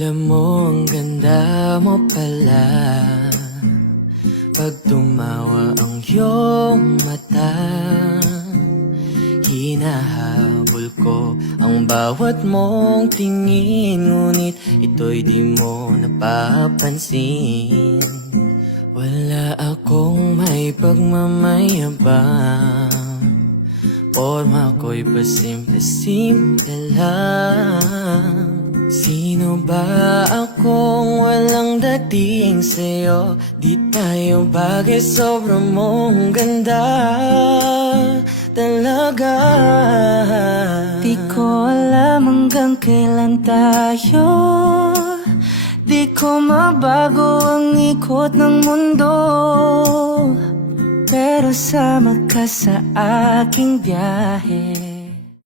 Alam mo, ang ganda mo pala pag tumawa ang iyong mata. Hinahabol ko ang bawat mong tingin, ngunit ito'y di mo napapansin. Wala akong may pagmamayabang, forma ko'y pasimple-simple lang. Sino ba akong walang dating sa'yo? Di tayo bagay, sobrang mong ganda talaga. Di ko alam hanggang kailan tayo, di ko mabago ang ikot ng mundo, pero sama ka sa aking biyahe.